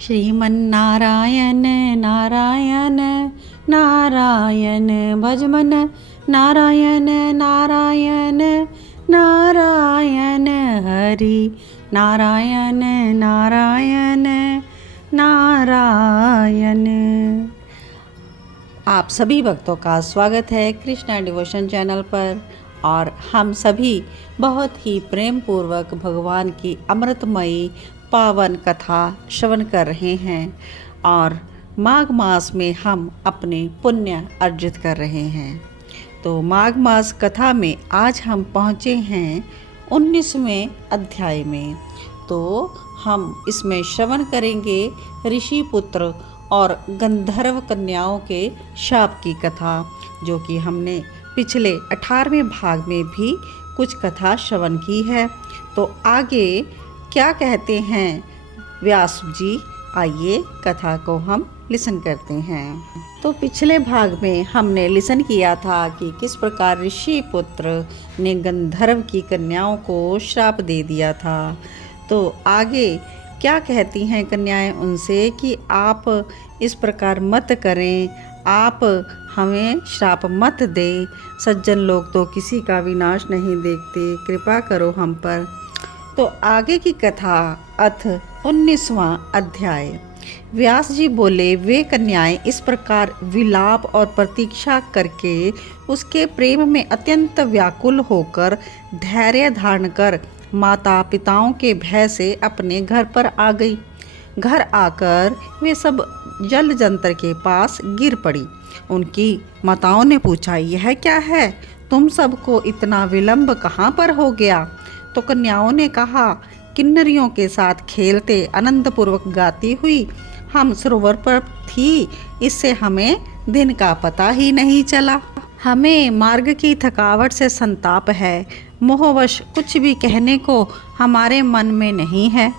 श्रीमन्नारायण नारायण नारायण भजमन नारायण नारायण नारायण हरि नारायण नारायण नारायण। आप सभी भक्तों का स्वागत है कृष्णा डिवोशन चैनल पर। और हम सभी बहुत ही प्रेम पूर्वक भगवान की अमृतमयी पावन कथा श्रवण कर रहे हैं और माघ मास में हम अपने पुण्य अर्जित कर रहे हैं। तो माघ मास कथा में आज हम पहुँचे हैं 19वें अध्याय में। तो हम इसमें श्रवण करेंगे ऋषि पुत्र और गंधर्व कन्याओं के शाप की कथा, जो कि हमने पिछले 18वें भाग में भी कुछ कथा श्रवण की है। तो आगे क्या कहते हैं व्यास जी, आइए कथा को हम लिसन करते हैं। तो पिछले भाग में हमने लिसन किया था कि किस प्रकार ऋषि पुत्र ने गंधर्व की कन्याओं को श्राप दे दिया था। तो आगे क्या कहती हैं कन्याएं उनसे कि आप इस प्रकार मत करें, आप हमें श्राप मत दें, सज्जन लोग तो किसी का विनाश नहीं देखते, कृपा करो हम पर। तो आगे की कथा अथ 19वां अध्याय। व्यास जी बोले, वे कन्याएं इस प्रकार विलाप और प्रतीक्षा करके उसके प्रेम में अत्यंत व्याकुल होकर धैर्य धारण कर माता पिताओं के भय से अपने घर पर आ गई। घर आकर वे सब जल जंतर के पास गिर पड़ी। उनकी माताओं ने पूछा, यह क्या है? तुम सबको इतना विलंब कहाँ पर हो गया? तो कन्याओं ने कहा, किन्नरियों के साथ खेलते आनंदपूर्वक गाती हुई हम सरोवर पर थी, इससे हमें दिन का पता ही नहीं चला। हमें मार्ग की थकावट से संताप है, मोहवश कुछ भी कहने को हमारे मन में नहीं है।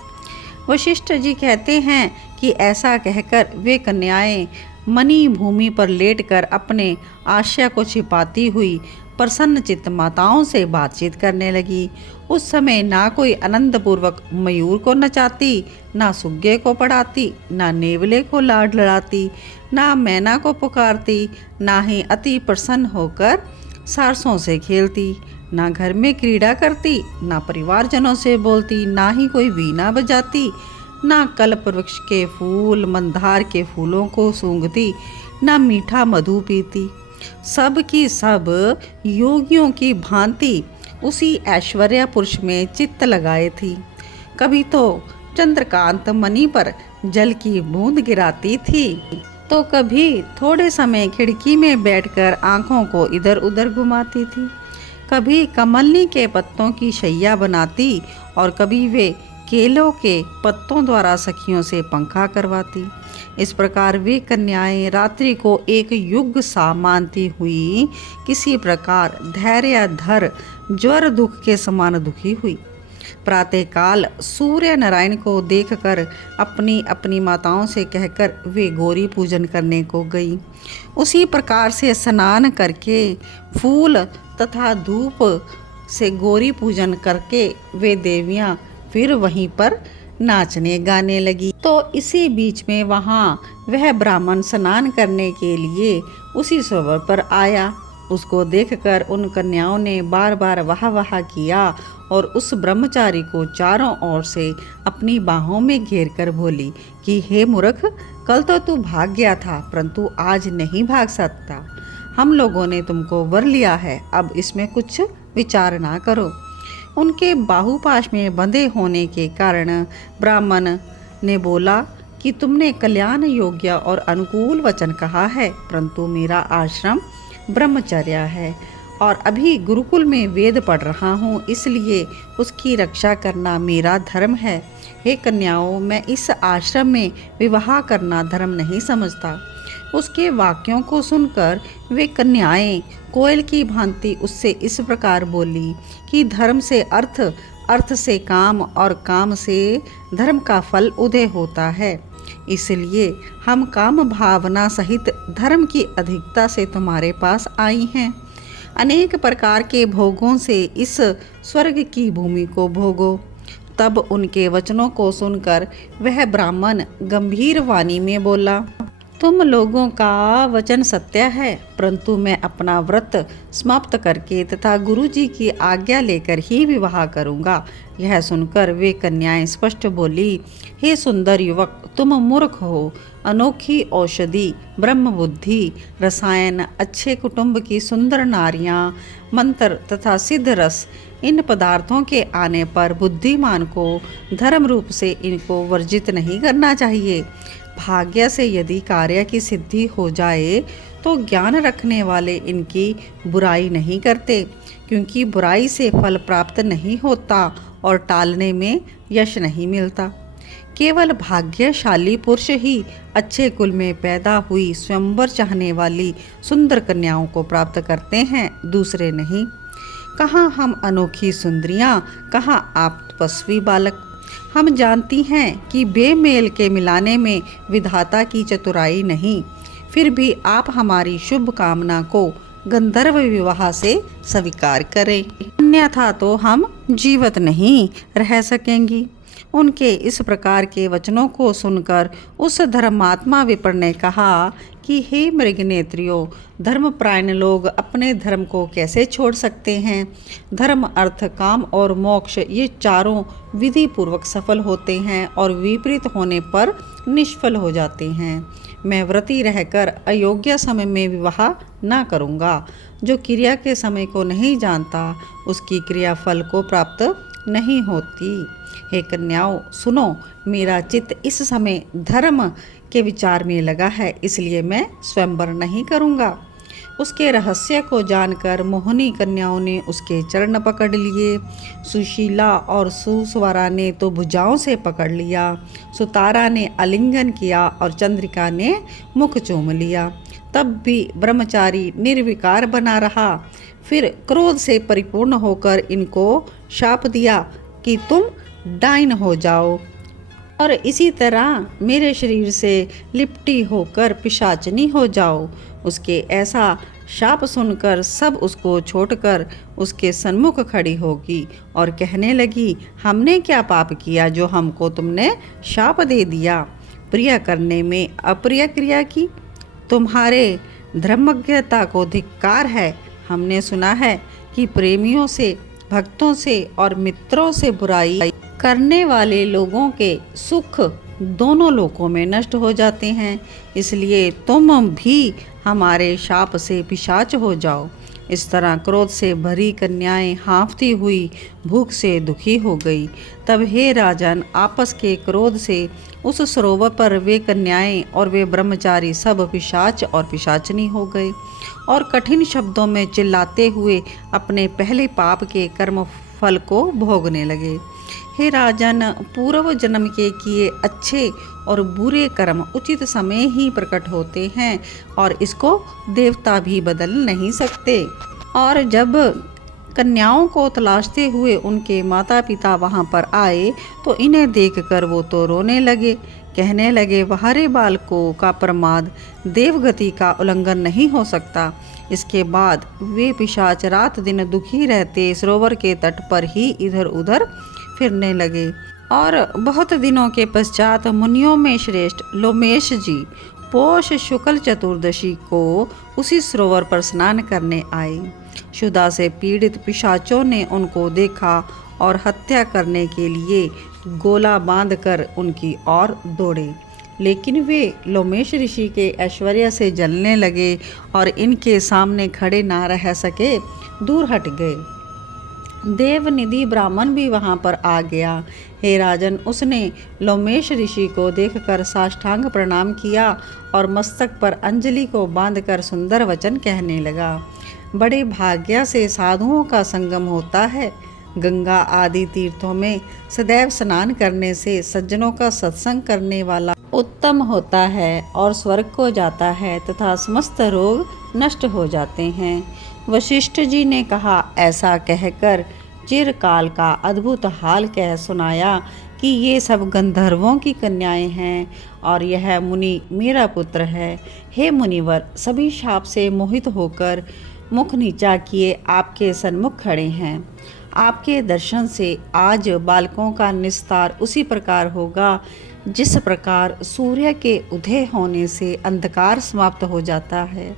वशिष्ठ जी कहते हैं कि ऐसा कहकर वे कन्याएं मनी भूमि पर लेटकर अपने आशय को छिपाती हुई प्रसन्न चित्त माताओं से बातचीत करने लगी। उस समय ना कोई आनंदपूर्वक मयूर को नचाती, ना सुग्गे को पढ़ाती, ना नेवले को लाड लड़ाती, ना मैना को पुकारती, ना ही अति प्रसन्न होकर सारसों से खेलती, ना घर में क्रीड़ा करती, ना परिवारजनों से बोलती, ना ही कोई वीणा बजाती, ना कल्प वृक्ष के फूल मंदार के फूलों को सूंघती, ना मीठा मधु पीती। सब की सब योगियों की भांति उसी ऐश्वर्य पुरुष में चित्त लगाए थी। कभी तो चंद्रकांत मणि पर जल की बूंद गिराती थी, तो कभी थोड़े समय खिड़की में बैठकर आंखों को इधर उधर घुमाती थी। कभी कमलनी के पत्तों की शैया बनाती और कभी वे केलों के पत्तों द्वारा सखियों से पंखा करवाती। इस प्रकार वे कन्याएं रात्रि को एक युग सा मानती हुई किसी प्रकार धैर्य धर ज्वर दुख के समान दुखी हुई। प्रातःकाल सूर्य नारायण को देखकर अपनी अपनी माताओं से कहकर वे गौरी पूजन करने को गई। उसी प्रकार से स्नान करके फूल तथा धूप से गौरी पूजन करके वे देवियां फिर वहीं पर नाचने गाने लगी। तो इसी बीच में वहाँ वह ब्राह्मण स्नान करने के लिए उसी सरोवर पर आया। उसको देखकर उन कन्याओं ने बार बार वाह वाह किया और उस ब्रह्मचारी को चारों ओर से अपनी बाहों में घेर कर बोली कि हे मूर्ख, कल तो तू भाग गया था, परंतु आज नहीं भाग सकता। हम लोगों ने तुमको वर लिया है, अब इसमें कुछ विचार ना करो। उनके बाहुपाश में बंधे होने के कारण ब्राह्मण ने बोला कि तुमने कल्याण योग्य और अनुकूल वचन कहा है, परंतु मेरा आश्रम ब्रह्मचर्य है और अभी गुरुकुल में वेद पढ़ रहा हूँ, इसलिए उसकी रक्षा करना मेरा धर्म है। हे कन्याओं, मैं इस आश्रम में विवाह करना धर्म नहीं समझता। उसके वाक्यों को सुनकर वे कन्याएं कोयल की भांति उससे इस प्रकार बोली कि धर्म से अर्थ, अर्थ से काम और काम से धर्म का फल उदय होता है। इसलिए हम काम भावना सहित धर्म की अधिकता से तुम्हारे पास आई हैं। अनेक प्रकार के भोगों से इस स्वर्ग की भूमि को भोगो। तब उनके वचनों को सुनकर वह ब्राह्मण गंभीर वाणी में बोला, तुम लोगों का वचन सत्य है, परंतु मैं अपना व्रत समाप्त करके तथा गुरुजी की आज्ञा लेकर ही विवाह करूंगा। यह सुनकर वे कन्याएं स्पष्ट बोली, हे सुंदर युवक, तुम मूर्ख हो। अनोखी औषधि, ब्रह्म बुद्धि, रसायन, अच्छे कुटुंब की सुंदर नारियां, मंत्र तथा सिद्ध रस, इन पदार्थों के आने पर बुद्धिमान को धर्म रूप से इनको वर्जित नहीं करना चाहिए। भाग्य से यदि कार्य की सिद्धि हो जाए तो ज्ञान रखने वाले इनकी बुराई नहीं करते, क्योंकि बुराई से फल प्राप्त नहीं होता और टालने में यश नहीं मिलता। केवल भाग्यशाली पुरुष ही अच्छे कुल में पैदा हुई स्वयंवर चाहने वाली सुंदर कन्याओं को प्राप्त करते हैं, दूसरे नहीं। कहाँ हम अनोखी सुंदरियाँ, कहाँ आप तपस्वी बालक। हम जानती हैं कि बेमेल के मिलाने में विधाता की चतुराई नहीं, फिर भी आप हमारी शुभ कामना को गंधर्व विवाह से स्वीकार करें, अन्यथा तो हम जीवित नहीं रह सकेंगी। उनके इस प्रकार के वचनों को सुनकर उस धर्मात्मा विप्र ने कहा कि हे मृगनेत्रियों, धर्मपरायण लोग अपने धर्म को कैसे छोड़ सकते हैं। धर्म, अर्थ, काम और मोक्ष ये चारों विधि पूर्वक सफल होते हैं और विपरीत होने पर निष्फल हो जाते हैं। मैं व्रती रहकर अयोग्य समय में विवाह ना करूँगा। जो क्रिया के समय को नहीं जानता उसकी क्रिया फल को प्राप्त नहीं होती। हे कन्याओं सुनो, मेरा चित्त इस समय धर्म के विचार में लगा है, इसलिए मैं स्वयंवर नहीं करूँगा। उसके रहस्य को जानकर मोहिनी कन्याओं ने उसके चरण पकड़ लिए। सुशीला और सुस्वरा ने तो भुजाओं से पकड़ लिया, सुतारा ने आलिंगन किया और चंद्रिका ने मुख चूम लिया। तब भी ब्रह्मचारी निर्विकार बना रहा। फिर क्रोध से परिपूर्ण होकर इनको शाप दिया कि तुम डाइन हो जाओ और इसी तरह मेरे शरीर से लिपटी होकर पिशाचनी हो जाओ। उसके ऐसा शाप सुनकर सब उसको छोड़कर उसके सन्मुख खड़ी होगी और कहने लगी, हमने क्या पाप किया जो हमको तुमने शाप दे दिया। प्रिय करने में अप्रिय क्रिया की, तुम्हारे धर्मज्ञता को धिक्कार है। हमने सुना है कि प्रेमियों से, भक्तों से और मित्रों से बुराई करने वाले लोगों के सुख दोनों लोकों में नष्ट हो जाते हैं, इसलिए तुम भी हमारे शाप से पिशाच हो जाओ। इस तरह क्रोध से भरी कन्याएं हाँफती हुई भूख से दुखी हो गई। तब हे राजन, आपस के क्रोध से उस सरोवर पर वे कन्याएं और वे ब्रह्मचारी सब पिशाच और पिशाचनी हो गए और कठिन शब्दों में चिल्लाते हुए अपने पहले पाप के कर्म फल को भोगने लगे। हे राजन, पूर्व जन्म के किए अच्छे और बुरे कर्म उचित समय ही प्रकट होते हैं और इसको देवता भी बदल नहीं सकते। और जब कन्याओं को तलाशते हुए उनके माता पिता वहां पर आए तो इन्हें देखकर वो तो रोने लगे, कहने लगे, वहारे बालकों का प्रमाद देवगति का उल्लंघन नहीं हो सकता। इसके बाद वे पिशाच रात दिन दुखी रहते सरोवर के तट पर ही इधर उधर फिरने लगे। और बहुत दिनों के पश्चात मुनियों में श्रेष्ठ लोमेश जी पोष शुक्ल चतुर्दशी को उसी सरोवर पर स्नान करने आए। क्षुधा से पीड़ित पिशाचों ने उनको देखा और हत्या करने के लिए गोला बांधकर उनकी ओर दौड़े, लेकिन वे लोमेश ऋषि के ऐश्वर्य से जलने लगे और इनके सामने खड़े ना रह सके, दूर हट गए। देवनिधि ब्राह्मण भी वहां पर आ गया। हे राजन, उसने लोमेश ऋषि को देखकर साष्टांग प्रणाम किया और मस्तक पर अंजलि को बांधकर सुंदर वचन कहने लगा। बड़े भाग्य से साधुओं का संगम होता है। गंगा आदि तीर्थों में सदैव स्नान करने से सज्जनों का सत्संग करने वाला उत्तम होता है और स्वर्ग को जाता है तथा समस्त रोग नष्ट हो जाते हैं। वशिष्ठ जी ने कहा, ऐसा कहकर चिरकाल का अद्भुत हाल कह सुनाया कि ये सब गंधर्वों की कन्याएं हैं और यह मुनि मेरा पुत्र है। हे मुनिवर, सभी शाप से मोहित होकर मुख नीचा किए आपके सन्मुख खड़े हैं। आपके दर्शन से आज बालकों का निस्तार उसी प्रकार होगा जिस प्रकार सूर्य के उदय होने से अंधकार समाप्त हो जाता है।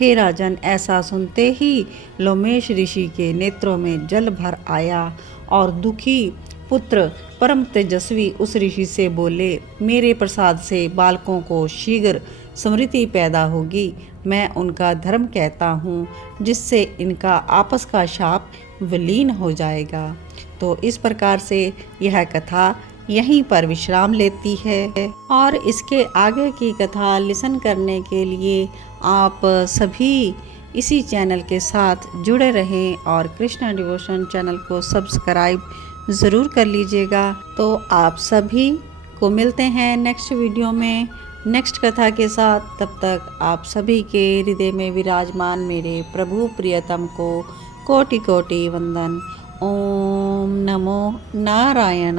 हे राजन, ऐसा सुनते ही लोमेश ऋषि के नेत्रों में जल भर आया और दुखी पुत्र परम तेजस्वी उस ऋषि से बोले, मेरे प्रसाद से बालकों को शीघ्र स्मृति पैदा होगी। मैं उनका धर्म कहता हूँ जिससे इनका आपस का शाप विलीन हो जाएगा। तो इस प्रकार से यह कथा यहीं पर विश्राम लेती है और इसके आगे की कथा लिसन करने के लिए आप सभी इसी चैनल के साथ जुड़े रहें और कृष्णा डिवोशन चैनल को सब्सक्राइब ज़रूर कर लीजिएगा। तो आप सभी को मिलते हैं नेक्स्ट वीडियो में नेक्स्ट कथा के साथ। तब तक आप सभी के हृदय में विराजमान मेरे प्रभु प्रियतम को कोटि कोटि वंदन। ओम नमो नारायण।